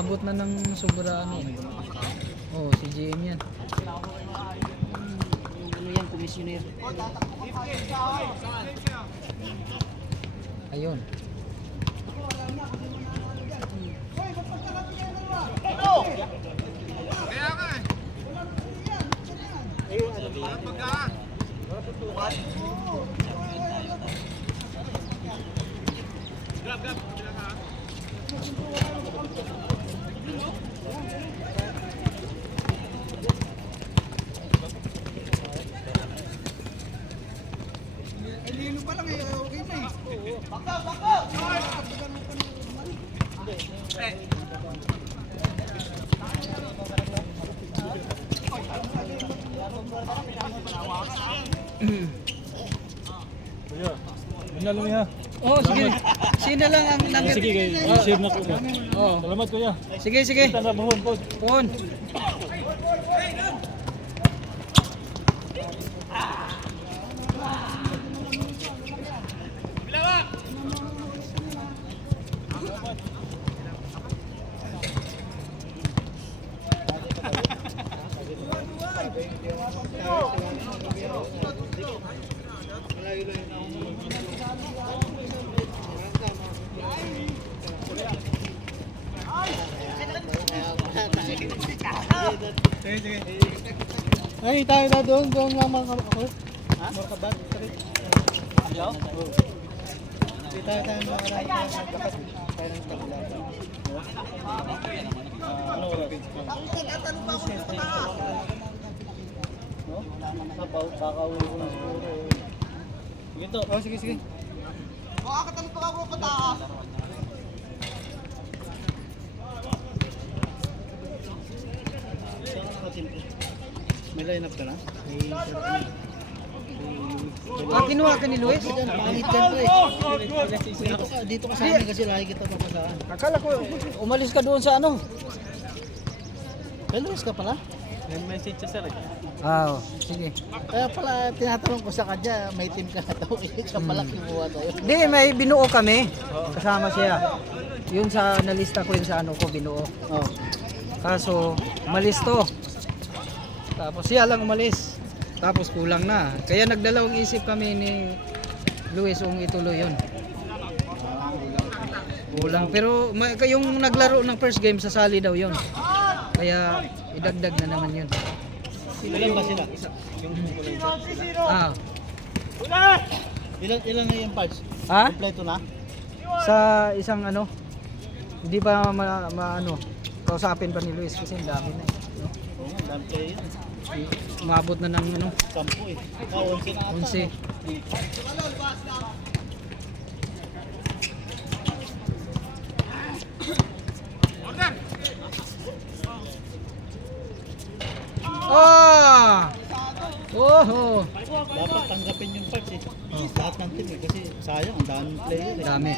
umabot na ng sobra ano. Oh, si GM yan. Ano yan, komisyoner. Ayun. Lilo pa lang eh, okay na eh. Baka! Kuya, yun lang ha. Oh, sige. Sino lang ang number? Sige, save na ko ba? Oh. Salamat kuya. Sige, sige. Kita na mohon po. On. Ay, tayo na doon nga mga ako. Ha? Markabat. Ayaw? Hindi tayo mga dapat tayo ng tabla. Ano wala? Tatanong pa ako sa taas. No? Kakauwi ko na siguro. Sige to. Oh, sige. Makakatanong pa ako sa taas. May line up ka na? Ah, kinuha ka ni Luis? Pangit yan pre. Dito ka sa amin kasi lagi kita papasaan. Akala ko umalis ka doon sa ano? Pelos ka pala? May message siya sir. Ah, sige. Kaya pala tinatanong ko sa kanya, may team ka na daw. Siya pala kinuha tayo. Hindi, may binuo kami. Kasama siya. Yun sa nalista ko yun sa ano ko, binuo. Oh. Kaso, umalis to. Tapos siya lang umalis. Tapos kulang na. Kaya nagdalawang isip kami ni Luis kung ituloy yun. Kulang. Pero yung naglaro ng first game, sasali daw yun. Kaya idagdag na naman yun. Ilan ba sila? Ah. Ilan na yung parts? Ha? Kompleto na? Sa isang ano, hindi pa ano, kausapin pa ni Luis kasi ang dami na. Oo nga, dami play yan. Umabot na ng ano, 10 eh. 11 na ata. 11. Ah! Oh! Dapat tanggapin yung parts eh. Lahat ng team eh. Kasi sayang, ang daming player eh. Dami.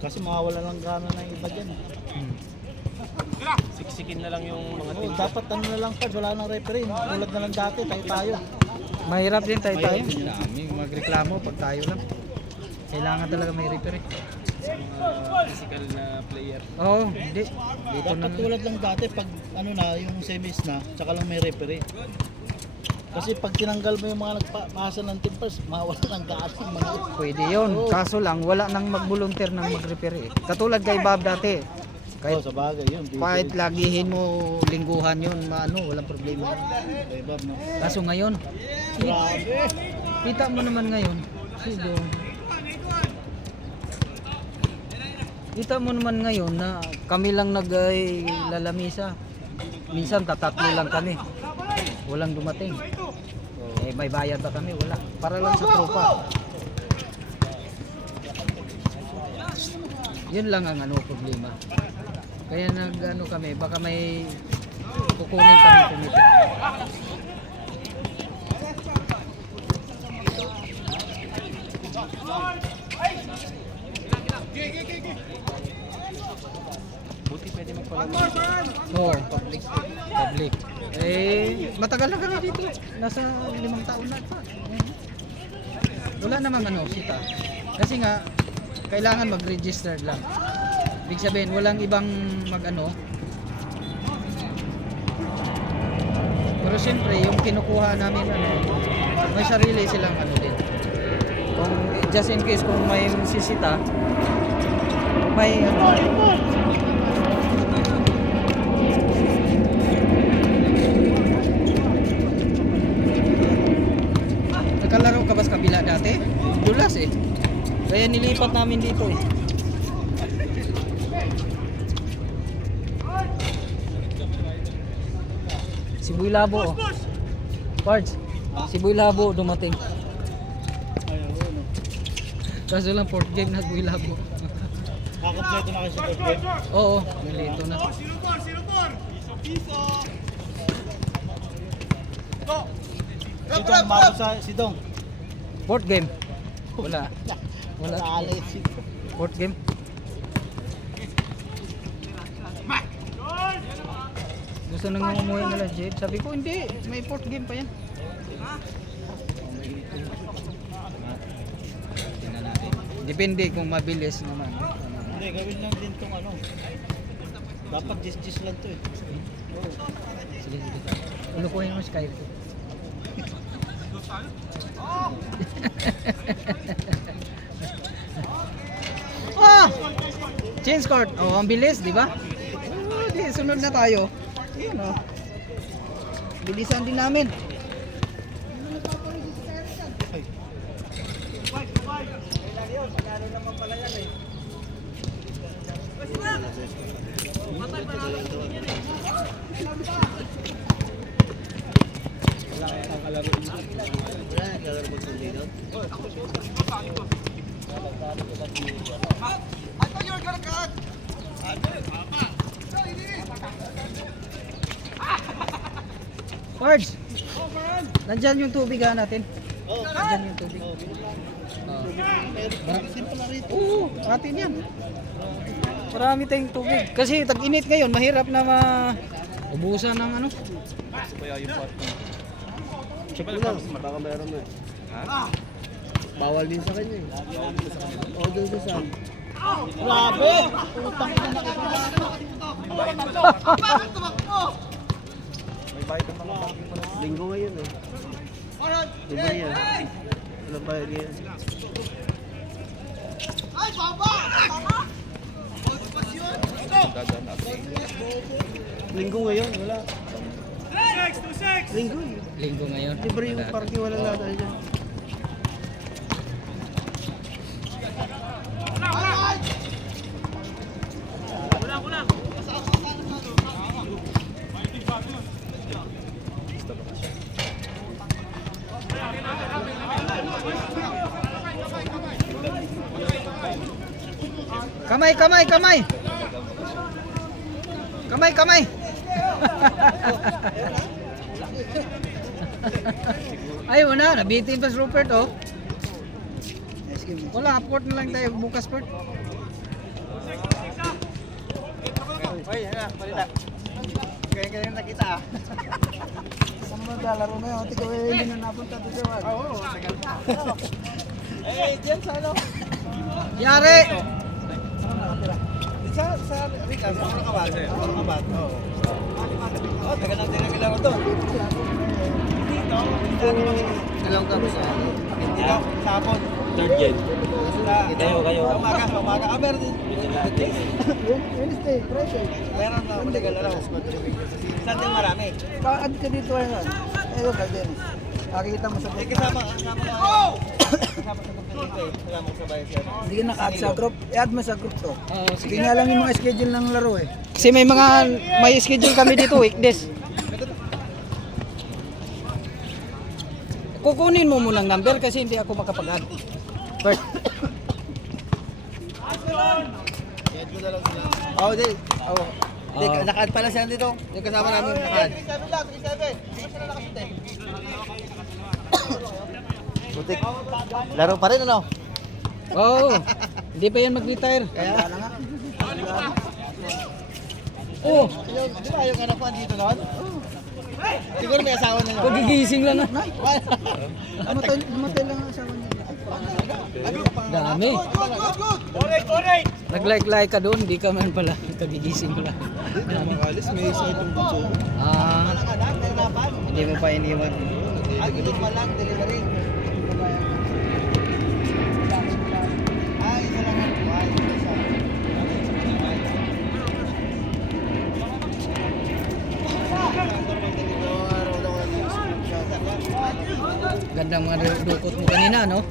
Kasi mawawala lang gana ng iba dyan. Siksikin na lang yung mga Oo, dapat ano na lang parts, wala nang referee. Tulad na lang dati, tayo. Mahirap din tayo. Mahirap din. Dami magreklamo pag tayo lang. Kailangan talaga may referee. physical na player. Oo, hindi. Dito na. Dapat tulad lang dati pag ano na, yung semis na, tsaka lang may referee. Kasi pag tinanggal mo yung mga nagpasa ng team first, mawala ng gana yung mga Pwede yun. Kaso lang, wala nang mag-volunteer ng mag-referee. Katulad kay Bob dati. Kahit sa bagay yun. kahit lagihin mo lingguhan yun, walang problema. Kay Bob, no? Kaso ngayon, Grabe! kita mo naman ngayon, siguro. Kita mo naman ngayon na kami lang naglalamisa. Minsan tatatlo lang kami. Walang dumating. Eh may bayad ba kami? Wala. Para lang sa tropa. Yun lang ang problema. Kaya kami, baka may kukunin kami kumita. Buti pwede magpalaro. Oo, public. Eh, matagal na kami dito. Nasa 5 taon na pa. Wala namang kita. Kasi nga, kailangan mag-register lang. Ibig sabihin, walang ibang Pero siyempre, yung kinukuha namin, may sarili silang din. Kung just in case kung may sisita, may nagkalaro ka ba sa kabila dati? Dulas eh. Kaya nilipat namin dito eh. Si Boy Labo oh. Pards, si Boy Labo dumating. Ayun, ano. Kaso lang fourth game na Boy Labo. Kakompleto na kayo sa first game. Oo, nilito na. Sidong, mako sa Sidong. Fourth game. Wala. Wala. Alay si Fourth game. Gusto nang umuwi nila Jade. Sabi ko hindi, may fourth game pa yan. Tingnan natin. Depende kung mabilis naman. Hindi, gawin lang din tong ano. Dapat gis-gis lang to eh. Sige, sige. Ulukuhin mo si Kyrie. Ah! Change court. Oh, ang bilis, di ba? Oh, di, sunod na tayo. Ayun oh. Bilisan din namin. Pards! Nandyan yung tubig natin. Nandyan yung tubig. Meron pala rito. Oo, atin yan. Marami tayong tubig. Kasi tag-init ngayon, mahirap na ubusan ng ano. Check mo lang, baka meron na. Bawal din sa kanya eh. O doon sa Sam. Grabe! Utang ina na kita. Linggo ngayon eh. Diba yan? Walang bayad yan. Linggo ngayon, wala. Linggo eh. Linggo ngayon. Libre yung parking, walang nada dyan. Kamay, kamay, kamay! Kamay, kamay! Ay, wala. Nabitin pa si Rupert, oh. Wala, upward na lang tayo. Bukas, Port. Oy, yan balita. Kaya nakita ah. Saan mo naglalaro na yun? Tiko eh, hindi na napunta dito. Oo, tagal na. Eh, diyan sa ano? Yari! Sa Rika, sa Kabat. Kabat, oo. Oh, tagal lang din naglaro doon. Dito, dalawang kami sa hapon. Third game. Kayo. Umaga. Ah, meron din. Wednesday, Friday. Meron na, matagal na lang. Saan din marami? Bakit ka dito ngayon? Ayun ka din. Nakikita mo sa group. Kasama sa hindi ka naka-add sa group. I-add mo sa group to. Sige nga lang yung mga schedule ng laro eh. Kasi may schedule kami dito, weekdays. Kukunin mo munang number kasi hindi ako makapag-add. First. Oo, di. Oo. Naka-add pala siya dito. Yung kasama namin naka-add. 37 Butik. Laro pa rin ano? Oo. Hindi pa yan mag-retire. Kaya na nga. Oo. Di ba yung anak ko andito noon? Siguro may asawa na yun. Pagigising lang na. Namatay lang ang asawa niya. Dami. Nag-like ka doon, di ka man pala. Kagigising mo lang. Hindi na makalis. May isa itong bunso. Ah, hindi mo pa iniwan. Agilid pa lang, delivery. Ay, isa lang ang buhay. Isa. Ganda mga dukot mo kanina, no?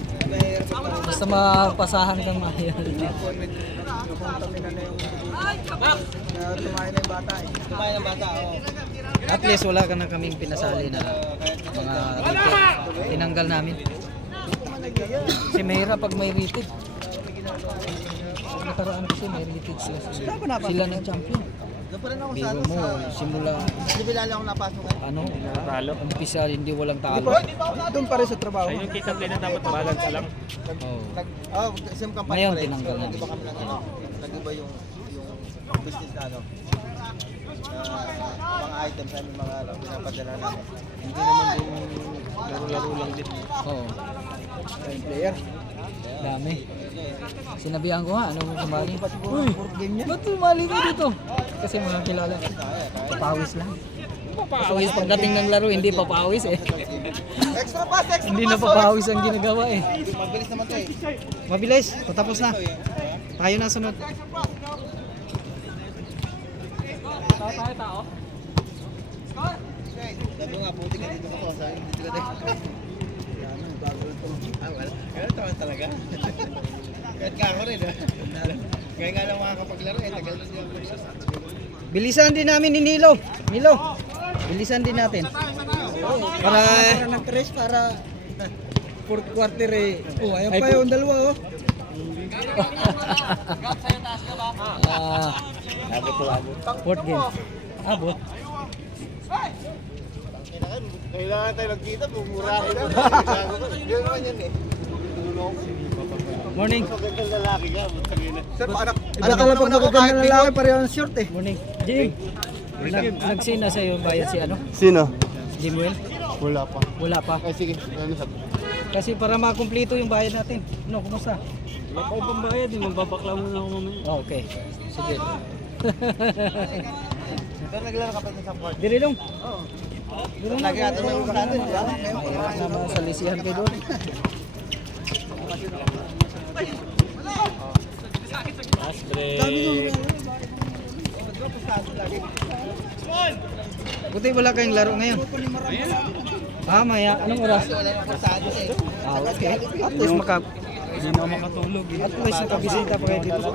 Basta mapasahan kang mahal. Tumayo na yung bata eh. Tumayo ng bata, oo. At least wala ka na kaming pinasali na mga rated. Tinanggal namin. Kasi mahirap pag may rated. Nakaraan kasi may rated sila. Sila ng champion. Doon pa rin ako sa Biro ano mo, sa... simula Hindi bilala akong napasok eh. ano, Talo. umpisa hindi walang talo. Doon pa rin sa trabaho. Ayun yung kita play na dapat balance lang. Oh. Same company Ngayon, pa rin. tinanggal na. Nag-iba kami ng ano. Nag-iba yung business na ano. Mga items namin, mga pinapadala namin. Hindi naman din laro-laro lang din. Oo. Player. Dami. Sinabihan ko nga, ano mo sumali? Uy! Game niya. Ba't sumali ka dito? Kasi mga kilala. Papawis lang. Papawis pagdating ng laro, hindi papawis eh. Extra pass! Extra Hindi na papawis ang ginagawa eh. Mabilis naman to eh. Mabilis, patapos na. Tayo na sunod. Sabi nga, puti ka dito ko. Sabi dito ka dito. Wala. Ganun taman talaga. Kahit ka ako rin ah. Kaya nga lang makakapaglaro eh. Tagal na siya. Bilisan din namin ni Nilo. Nilo, bilisan din natin. Para nag-crash para fourth quarter eh. oh, ayan pa yung dalawa oh. Fourth game. Abot. Kailangan tayo nagkita, bumura ko na. Gano'n naman yan eh. Morning. Magandang lalaki ka, butangin na. Sir, anak ka lang pag magagandang lalaki, pareho ang short eh. Morning. Jim. Nagsina sa iyo bayad si ano? Sino? Jimuel? Wala pa. Wala pa. Ay, sige. Ano sabi? Kasi para makumpleto yung bayad natin. No, kumusta? Wala pa akong pambayad, magbabakla muna ako mamaya. Oh, okay. Sige. Pero naglaro ka pa din sa court. Dire long. Lagi natin may upa natin, di ba? Sama sa lisihan kayo doon. Last break. Buti wala kayong laro ngayon. Ah, maya. Anong oras? Wala yung pasado eh. Ah, okay. At least Hindi na ako makatulog. at least nakabisita pa kayo dito.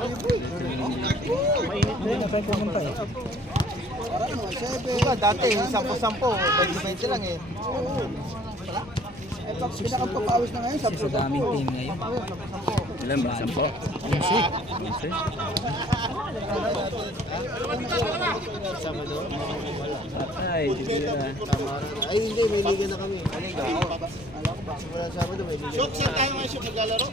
Mainit din. Nakay pumunta eh. Diba, dati 10-10, 20-20 lang eh. Pinakapapawis na ngayon, Kasi sa daming team ngayon. Ilan ba? 10? Kasi. Ay, hindi na. Ay hindi, may liga na kami. Simula Sabado may liga. Shoot, saan tayo ngayon maglalaro?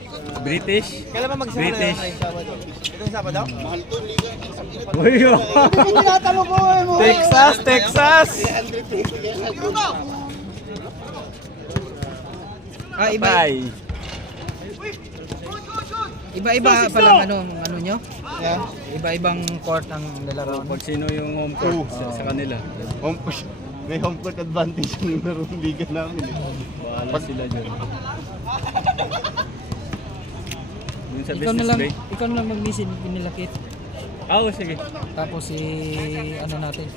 British? Kailan ba magsimula British. ngayong Sabado? Itong Sabado? Mahal to, liga. Uy, oh. Tinatanong ko mo. Texas, Texas! Ah, iba. Bye. Iba-iba pa lang ano nyo? Yeah. Iba-ibang court ang lalaro. Pag sino yung home court sa kanila. May home court advantage yung larong liga namin eh. Bahala sila dyan. Dun sa Ikaw na business lang, bay. ikaw na lang mag-misin pinilakit. Oo, sige. Tapos si ano natin.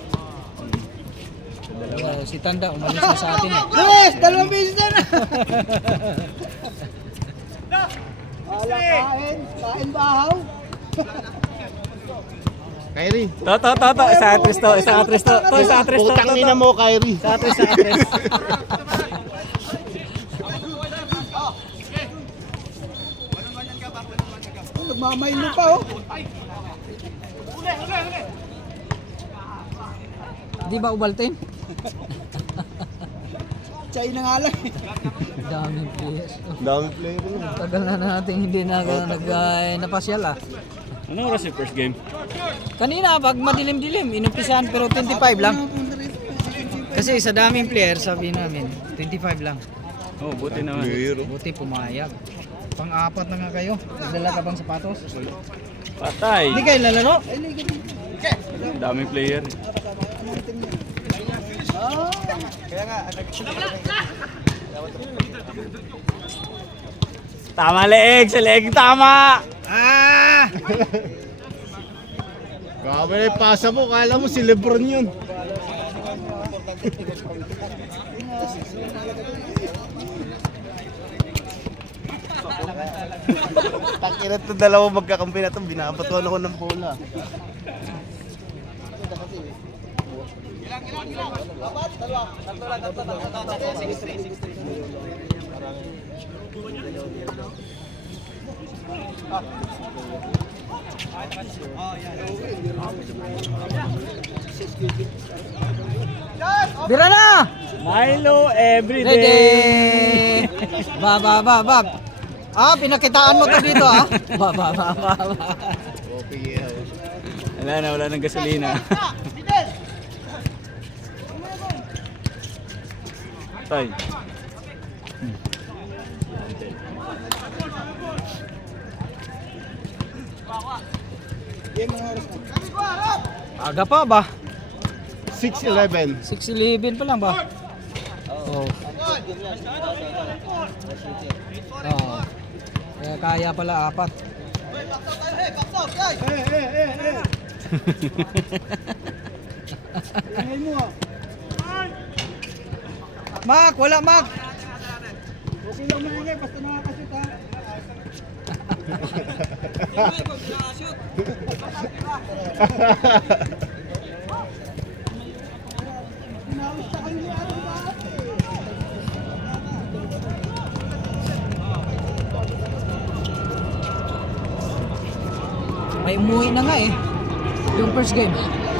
Si Tanda umalis na sa atin eh. Luis, 2 beses na na. Kain bahaw. Kyrie. To. Isa atris to. Putang ina mo, Kyrie. Sa atris. Nagmamailo pa oh. Di ba Ubaltin? China nga lang. Daming players. Dami player na. Tagal na natin hindi na napasyal ah. Anong oras yung first game? Kanina pag madilim-dilim, inumpisahan pero 25 lang. Kasi sa daming players sabi namin, 25 lang. Oh, buti naman. Buti pumayag. Pang-apat na nga kayo. Nagdala ka bang sapatos? Patay. Hindi kayo lalaro? Daming player. Kaya nga, Tama leeg, sa leeg tama. Grabe na yung pasa mo, kala mo si Lebron yun. Takirat to dalawa magkakampi na to, binabatuan ako ng bola. Bira na! Milo everyday. Ready! Ba. Ah, pinakitaan mo to dito ah. Ba. Wala nang gasolina. Tay. Aga pa ba? 6-11. 6:11 pa lang ba? Oh. Oh. Kaya pala apat. Mak, wala Mak. okay lang maingay, basta nakakashoot ha. Ay umuwi na nga eh. Yung first game.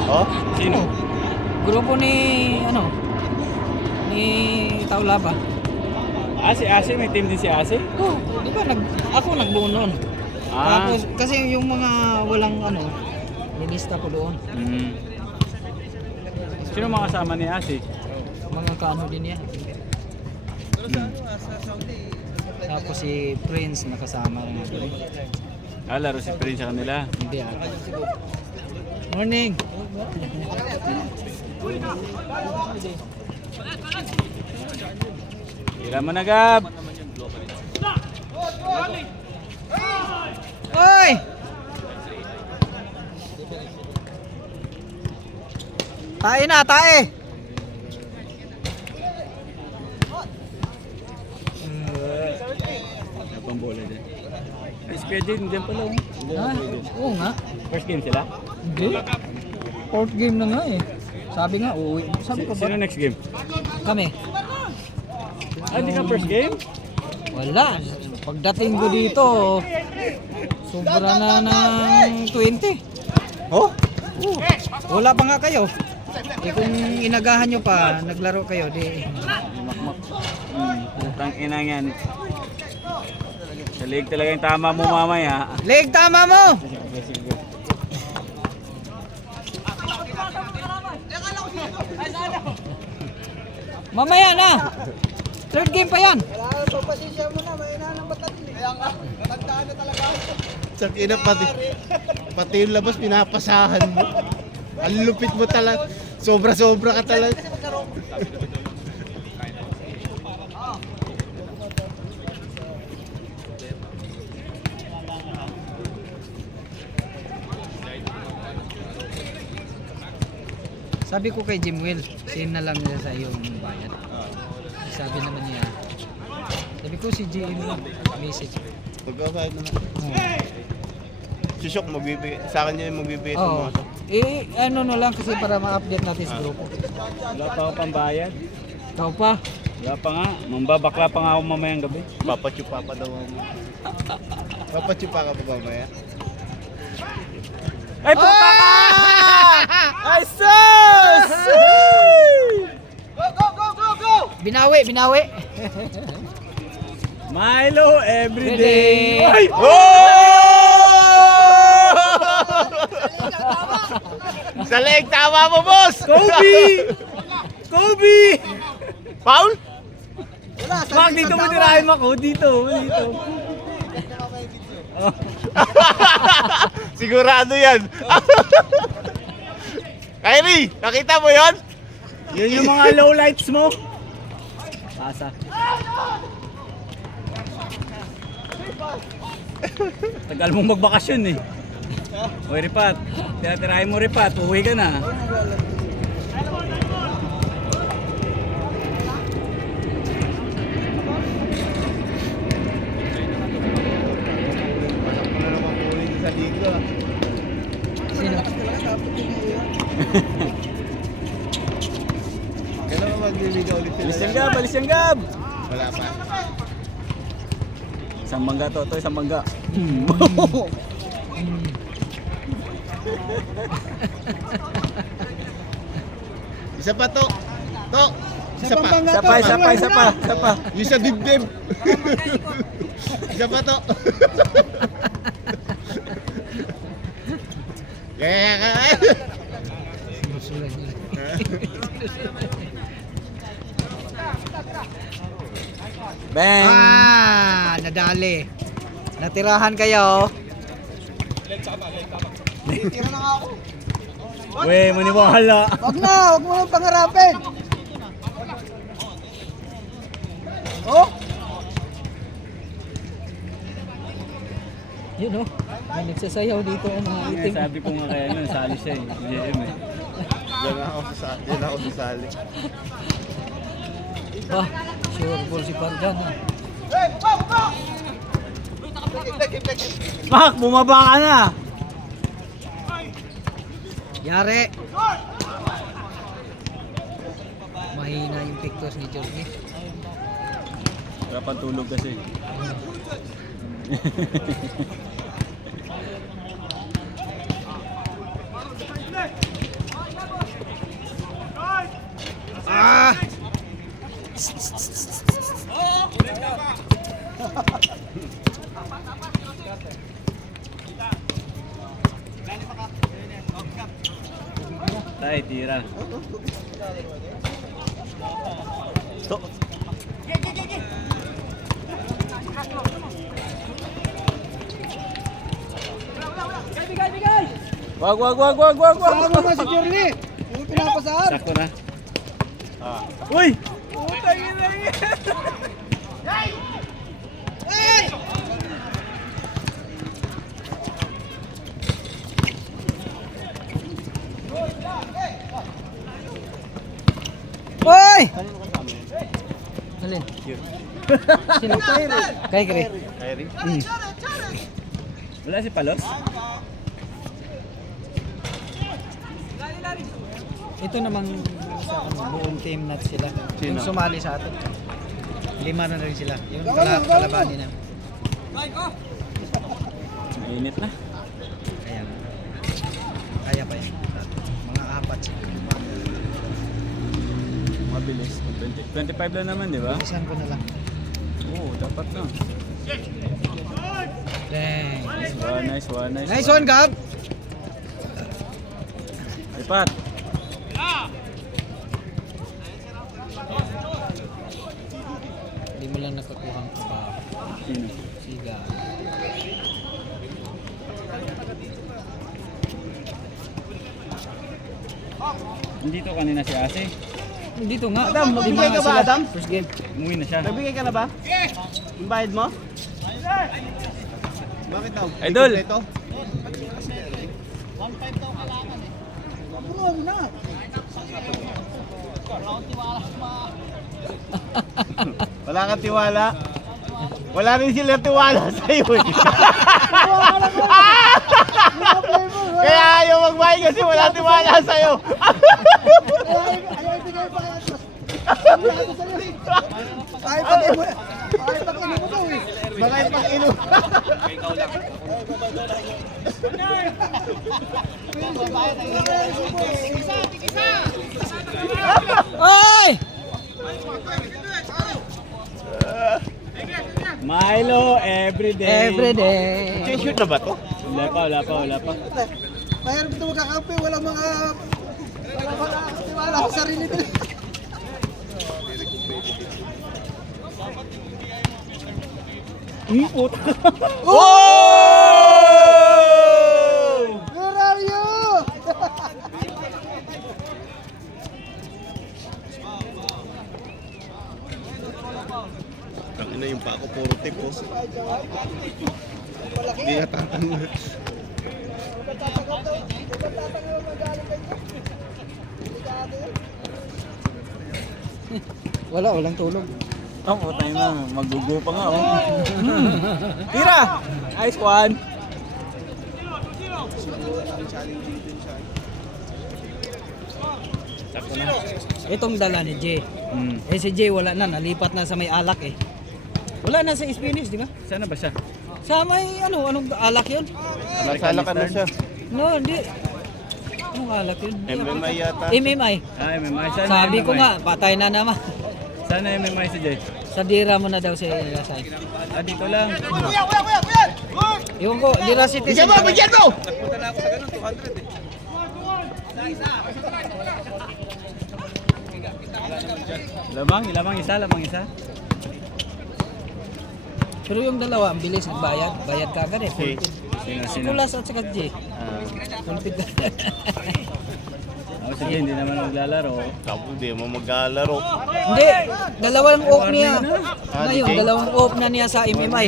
Oh? Sino? Grupo ni ni Taulaba. Si Ase, may team din si Ase. Oh, di ba ako nagbuo noon. Ah. Tapos kasi yung mga walang nilista ko doon. Sino mga kasama ni Ase? Mga kaano din yan. Tapos si Prince nakasama rin doon. Laro si Prince sa kanila. Hindi Morning. Tira mo na, Gab. Oy! Tae na, tae! Wala pang bola dyan. Ay, si Kuya Jane, dyan pala. Ha? Oo nga. First game sila? Hindi. Fourth game na nga eh. Sabi nga, uuwi. Sabi ko ba? Sino next game? Kami. Hindi ka first game? Wala. Pagdating ko dito, sobra na ng 20. Oh? Wala pa nga kayo. Eh kung inagahan nyo pa, naglaro kayo, di... Putang ina yan. Sa league talaga yung tama mo mamaya. Leg, tama mo! Mamaya na! Third game pa yan! Wala, pagpasensya mo na, may inanang batat. Kaya nga, matandaan na talaga. Sakina pati yung labas pinapasahan mo. Ang lupit mo talaga. Sobra-sobra ka talaga. Sabi ko kay Jim Will, same na lang niya sa iyong bayad. Sabi naman niya, sabi ko si Jim message. Pagkakahit naman. Oh. Si Shok magbibigay. Sa akin niya yung magbibigay ng Oo. mga to. Ano na lang kasi para ma-update natin sa grupo. Wala pa ako pambayad. Ikaw pa? Wala pa nga. Mambabakla pa nga ako mamayang gabi. Papachupa pa daw mo. Papachupa ka pa mamaya. Ay, puta ka! Ay, sus! Binawi! Milo everyday. Ready? Ay! Sa leeg, tama mo, boss! Kobe! Foul? Mag, dito mo tirahin mo ko. Dito. Sigurado yan. Kyrie, nakita mo yon? Yun yung mga low lights mo. Pasa. Tagal mong magbakasyon eh. Uy, Ripat. Tira-tirahin mo, Ripat. Uwi ka na. Sa liga. Sino? Kailan ka magliliga ulit sila? Alis yung gab, alis yung gab. Wala pa. Isang mangga to, isang mangga. Isa pa to. To. Isa pa. Isa pa, isa pa, isa pa, isa pa. Yung sa dibdib. Isa pa to. Kaya. Bang! Nadali. Natirahan kayo. Uy, maniwala. Wag mo nang pangarapin. Oh, Yun oh. May nagsasayaw dito ang mga itim. Sabi ko nga kaya nun, sali siya eh. GM eh. Yan ako sasali. Bah, sure ball si Parjan ha. Mak, bumaba ka na. Yari. Mahina yung pictures ni Jorge. Dapat tulog kasi. Ah! Tay, tira. Stop. Wag. saan mo si Jordi? Yung pinapasaan. Sakto na. Uy! Hoy! Alin? Sino? Kay Kiri. Wala si Palos? Ito namang sa buong team nat sila. Yung sumali sa atin. 5 na rin sila. Yung kalabanin na. Mainit na. Kaya. Kaya pa yan. Mga 4 sila. Mabilis. 25 lang naman, di ba? Isan ko na lang. Oo, dapat na. Dang. Nice one. Nice one, Gab! Lipat. Hindi mo lang nakakuha ang pa. Sino? Si Gab. Nandito kanina si Ase. Dito nga. Adam, magbigay ka ba, sila. Adam? First game. Umuwi na siya. Nagbigay ka na ba? Yung bayad mo? Bakit daw? Idol! Ito? Huwag na. Wala kang tiwala? Wala rin sila tiwala sa'yo eh. Kaya ayaw magbayad kasi wala tiwala sa'yo. Ayaw ibigay pa kaya Diyos. Ay, pag-ino mo daw eh. Baka ipag-ino. Oy! Milo everyday. Everyday. Shoot na ba to? Wala pa. Mahirap ito magkakampi. Walang mga tiwala sa sarili nila. Puta. Where are you? Ganun pa ako, puro tipos. Hindi natatanggal. Walang tulog. Ang utay na, magugo pa nga oh. Tira! Nice one! Sakto na. Itong dala ni Jay. Eh si Jay wala na, nalipat na sa may alak eh. Wala na sa Spanish, di ba? Sana ba siya? Sa may anong alak yun? Sala ka na siya. No, hindi. Anong alak yun? MMI yata. MMI. Ah, MMI. Sana Sabi ko MMI. nga, patay na naman. Sana MMI si Jay. Sa dira mo na daw si Rasay. Ah, dito lang. Iwan ko, dira city. Bigyan mo! Bigyan mo! Lamang isa. Pero yung dalawa, ang bilis nagbayad. Bayad ka agad eh. Full feed. Si Sino? Kulas at saka Jay. Full feed ka. Oh, si Jay, hindi naman maglalaro. Kapo, di mo maglalaro. Hindi, dalawang off niya. Ah, Ngayon, Jay? dalawang off na niya sa MMI.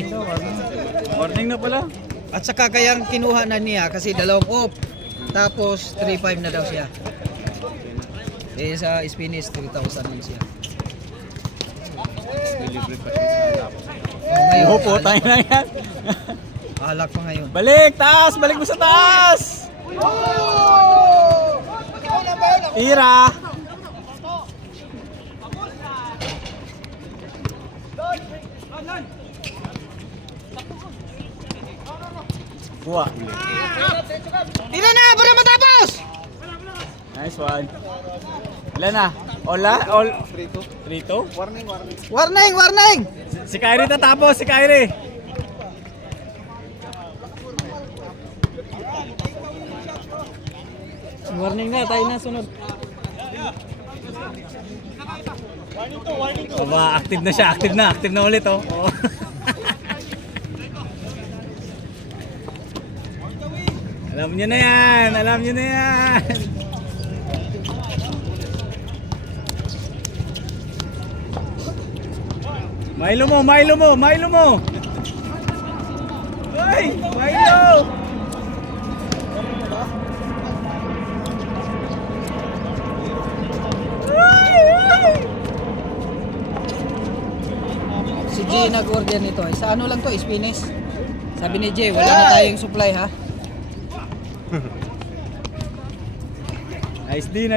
Warning na pala. At saka kayang kinuha na niya kasi dalawang off. Tapos 3.5 na daw siya. Eh sa Spanish 3,000 din siya. Delivery pa siya. Ngayon, Opo, tayo na yan. alak pa ngayon. Balik! Taas! Balik mo sa taas! Tira! Kuha. Tira na! Para matapos! Nice one. Ilan na? All? 3-2? Warning! Si Kyrie tatapos, si Kyrie. Warning na, tayo na sunod. Aba, active na siya, active na ulit oh. Oh. Alam niyo na yan. Milo mo. Ay, Milo! Si Jay nag-order nito. Sa ano lang to, Spanish. Sabi ni Jay, wala na tayong supply ha. Nice D.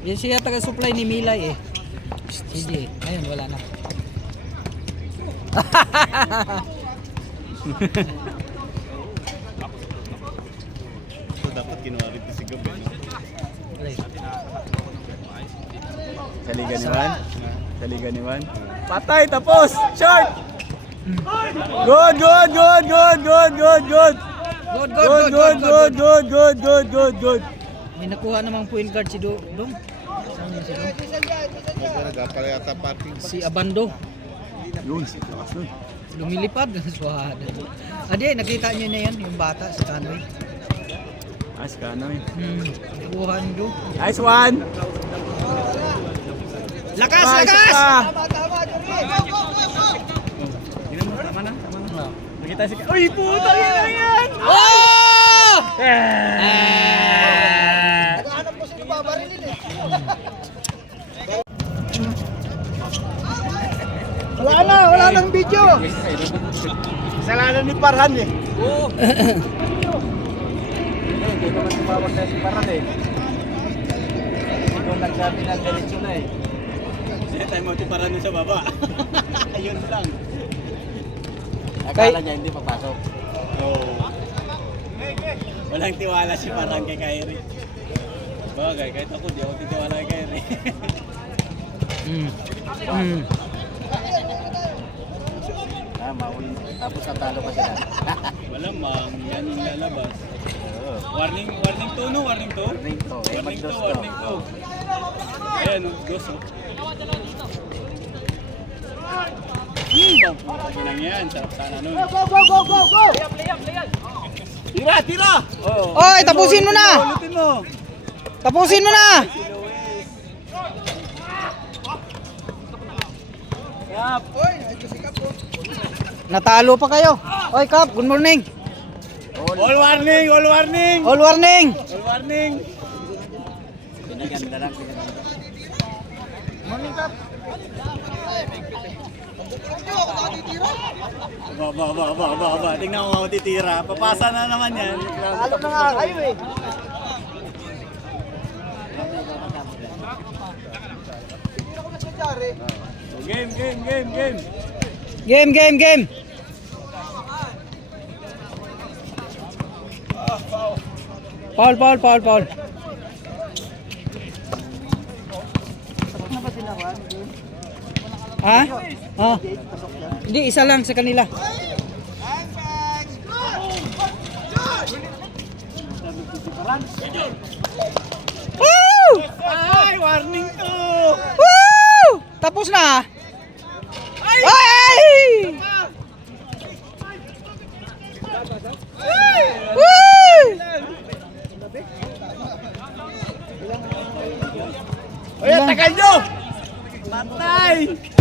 Yan siya taga-supply ni Milay eh. Si Jay. Ayun, wala na. So, dapat kinuha rin ito si Gabi. No? Saligan ni Juan. Patay, tapos! Short! Good! Good! May nakuha namang point guard si Dong. Saan yun si Dong? Nagpala yata parking. Si Abando. Yun. Lumilipad. Swada. Adi, nakita niyo na yan, yung bata sa Canoy. Nice ka na eh. Nakuha ni Dong. Nice one! Lakas! Tama na. Nakita si... Uy, puta yan! Oh! Naghahanap po sino babarilin eh. Wala nang video. Kasalanan ni Parhan eh. Hindi naman tumawag na si Paran eh. Ikaw nagsabi ng diretso na eh. Hindi tayo mo Paran sa baba. Ayun lang. Akala niya hindi papasok. Oo. Walang tiwala si Paran kay Kyrie. Bagay, kahit ako di ako titiwala kay Kyrie. Mauli. Tapos natalo pa sila. Malamang, yan yung lalabas. Warning 2 no? Warning 2? Warning 2. Ayan o, dos o. Pagpapagin lang yan, sarap sana nun. Go! Tira! Oy, tapusin mo na! Ulitin mo! Tapusin mo na! Kap. Natalo pa kayo. Oy, Kap, good morning. All warning, all warning. All warning. All warning. Morning, Kap. Ba. Tingnan mo matitira. Papasa na naman yan. Talo na nga kayo eh. Game. Game. Foul. Ha? Oh. Hindi, isa lang sa kanila. Woo! Ay, warning to. Woo! Tapos na. Ay! Woo! Oy, tagal nyo. Matay.